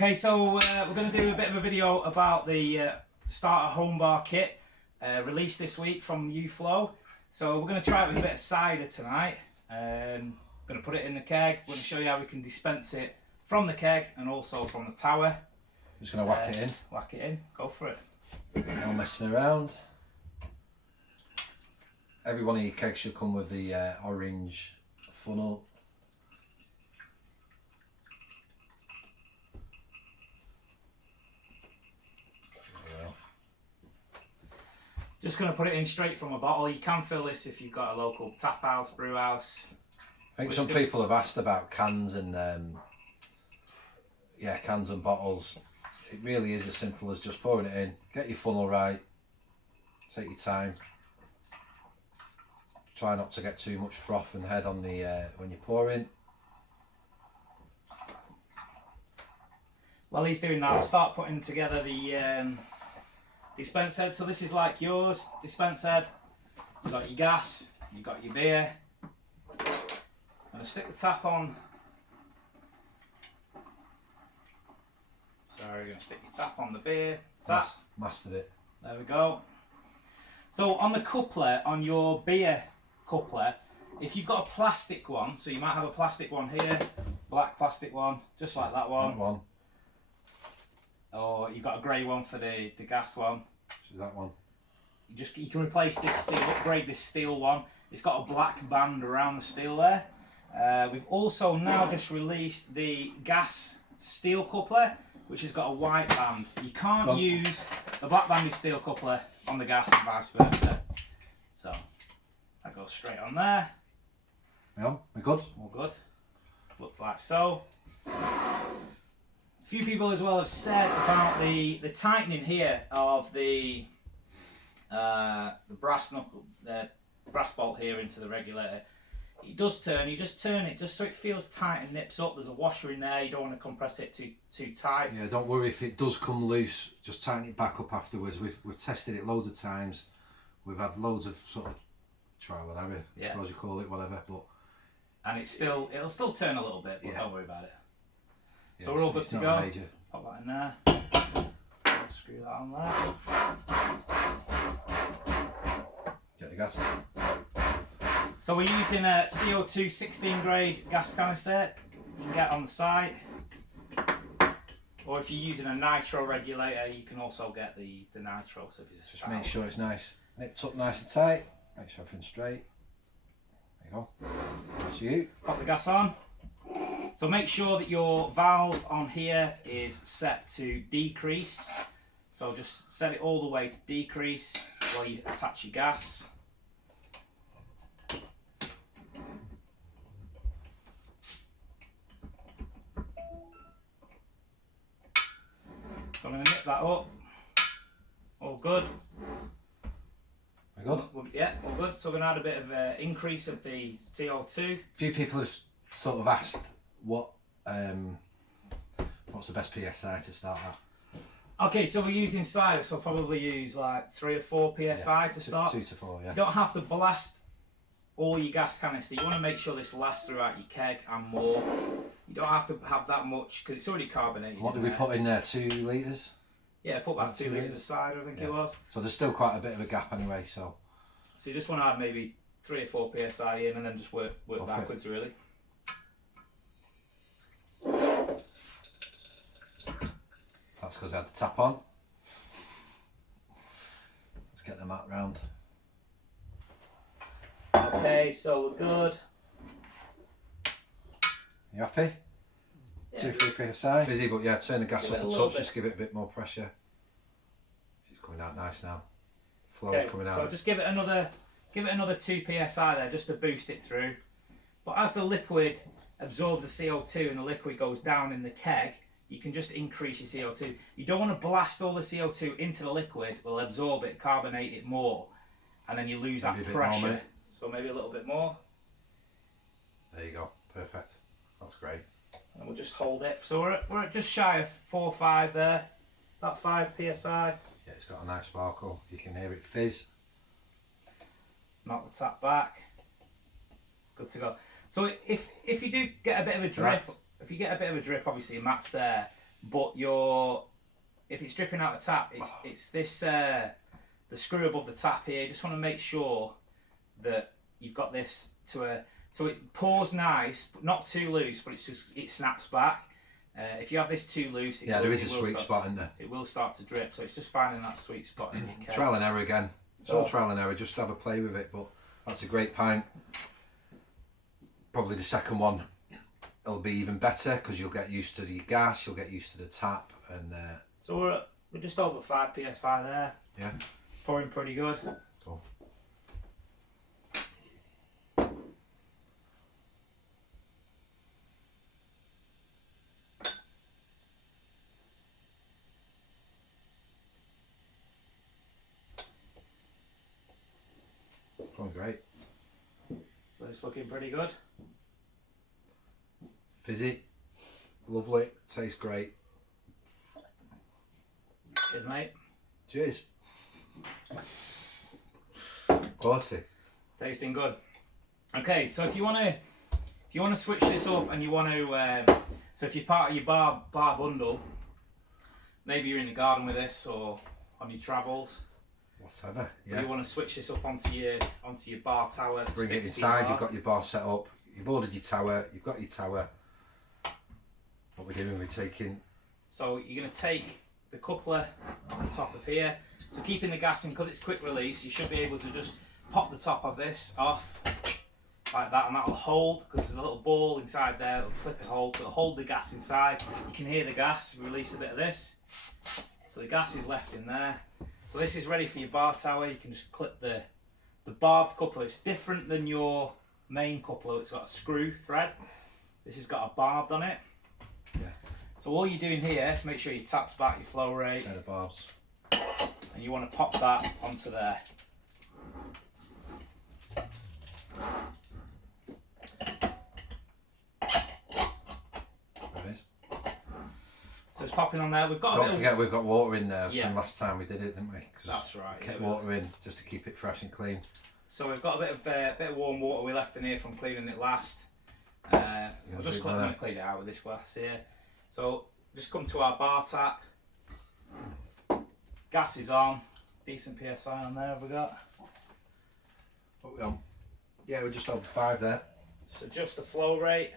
Okay, so we're going to do a bit of a video about the starter home bar kit released this week from Uflow. So we're going to try it with a bit of cider tonight. Going to put it in the keg. We're going to show you how we can dispense it from the keg and also from the tower. I'm just going to whack it in. Whack it in, go for it. No messing around. Every one of your kegs should come with the orange funnel. Just going to put it in straight from a bottle. You can fill this if you've got a local tap house, brew house. I think some people have asked about cans and cans and bottles. It really is as simple as just pouring it in. Get your funnel right. Take your time. Try not to get too much froth and head on the when you're pouring. While he's doing that, I'll start putting together the dispense head. So this is like yours, dispense head. You've got your gas, you've got your beer. I'm going to stick the tap on. So we're going to stick your tap on the beer. Tap. Mastered it. There we go. So on the coupler, on your beer coupler, if you've got a plastic one, so you might have a plastic one here, black plastic one, just like that one. That one. Or you've got a grey one for the gas one. That one. You can replace this steel, upgrade this steel one. It's got a black band around the steel there. We've also now just released the gas steel coupler, which has got a white band. You can't use the black banded steel coupler on the gas and vice versa. So that goes straight on there. Yeah, we're good. All good. Looks like so. A few people as well have said about the tightening here of the brass knuckle, the brass bolt here into the regulator. It does turn. You just turn it just so it feels tight and nips up. There's a washer in there. You don't want to compress it too tight. Yeah, don't worry if it does come loose. Just tighten it back up afterwards. We've tested it loads of times. We've had loads of sort of trial whatever. I suppose you call it whatever, but and it'll still turn a little bit, but don't worry about it. Yeah, so we're all good to go. Major. Pop that in there. Screw that on there. Get the gas. So we're using a CO2 16 grade gas canister you can get on the site. Or if you're using a nitro regulator, you can also get the nitro. So if it's just make sure it's nice, nipped up nice and tight. Make sure everything's straight. There you go. That's you. Pop the gas on. So make sure that your valve on here is set to decrease. So just set it all the way to decrease while you attach your gas. So I'm going to nip that up. All good. We're good? Yeah, all good. So we're going to add a bit of increase of the CO2. A few people have sort of asked what's the best PSI to start at? Okay, so we're using cider, so probably use like 3 or 4 PSI to start. 2 to 4, yeah. You don't have to blast all your gas canister. You want to make sure this lasts throughout your keg and more. You don't have to have that much because it's already carbonated. What did we put in there? 2 litres? Yeah, put about 2 litres of cider, I think it was. So there's still quite a bit of a gap anyway. So you just want to add maybe 3 or 4 PSI in and then just work backwards really. That's because I had the tap on. Let's get the mat round. Okay, so we're good. You happy? Yeah. 2-3 PSI. Busy, but yeah, turn the gas up a touch, just give it a bit more pressure. She's coming out nice now. Flow's coming out. So just give it another 2 PSI there just to boost it through. But as the liquid absorbs the CO2 and the liquid goes down in the keg, you can just increase your CO2. You don't want to blast all the CO2 into the liquid, will absorb it, carbonate it more, and then you lose that pressure. So maybe a little bit more. There you go, perfect. That's great. And we'll just hold it. So we're at just shy of 4 or 5 there, about 5 PSI. Yeah, it's got a nice sparkle. You can hear it fizz. Knock the tap back. Good to go. So if you do get a bit of a drip, if you get a bit of a drip, obviously your mat's there. but if it's dripping out the tap, it's this the screw above the tap here. You just want to make sure that you've got this so it pours nice, but not too loose, but it snaps back. If you have this too loose, there is a sweet spot in there. It will start to drip, so it's just finding that sweet spot in your keg. Trial and error again. It's all trial and error. Just have a play with it, but that's a great pint. Probably the second one it'll be even better because you'll get used to your gas, you'll get used to the tap, and so we're just over 5 psi there. Yeah, pouring pretty good. Cool. Going great. So it's looking pretty good. Fizzy, lovely, tastes great. Cheers, mate. Cheers. Quality. Tasting good. Okay, so if you want to switch this up and you want to, so if you're part of your bar bundle, maybe you're in the garden with this or on your travels. Whatever. Yeah. You want to switch this up onto your bar tower. Bring it inside. You've got your bar set up. You've ordered your tower. You've got your tower. What we're doing, we're taking. So you're going to take the coupler on the top of here. So keeping the gas in, because it's quick release, you should be able to just pop the top of this off like that, and that'll hold, because there's a little ball inside there. It'll clip it hold, so it'll hold the gas inside. You can hear the gas. Release a bit of this. So the gas is left in there. So this is ready for your bar tower. You can just clip the barbed coupler. It's different than your main coupler. It's got a screw thread. This has got a barbed on it. Yeah. So all you're doing here, make sure you taps back your flow rate. Set of barbs. And you want to pop that onto there. There it is. So it's popping on there. We've got. Don't forget we've got water in there Yeah. from last time we did it, didn't we? That's right. Kept water in just to keep it fresh and clean. So we've got a bit of warm water we left in here from cleaning it last. We'll just clean it out with this glass here. So just come to our bar tap. Gas is on. Decent PSI on there. Have we got? What we on? Yeah, we're just over 5 there. So just the flow rate.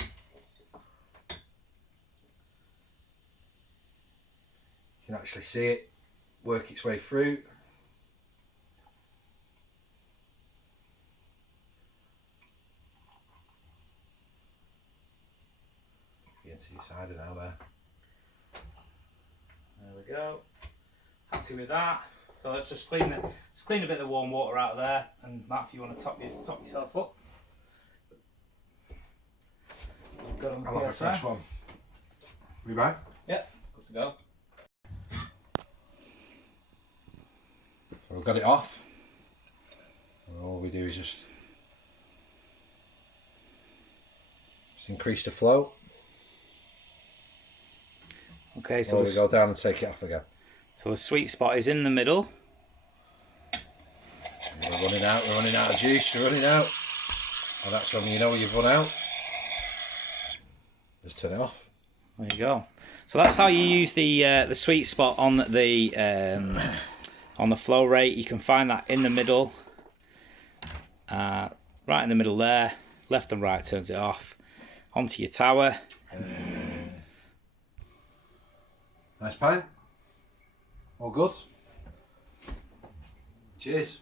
You can actually see it work its way through. Get into your cider now there. There we go. Happy with that. So let's just clean a bit of the warm water out of there. And Matt, if you want to top yourself up. I'll have a fresh one. We right? Yeah, good to go. So we've got it off. And all we do is just increase the flow. Okay, so we go down and take it off again. So the sweet spot is in the middle. And we're running out of juice, we're running out. And that's when you know you've run out. Just turn it off. There you go. So that's how you use the sweet spot on the flow rate. You can find that in the middle, right in the middle there. Left and right turns it off. Onto your tower. Nice pint. All good. Cheers.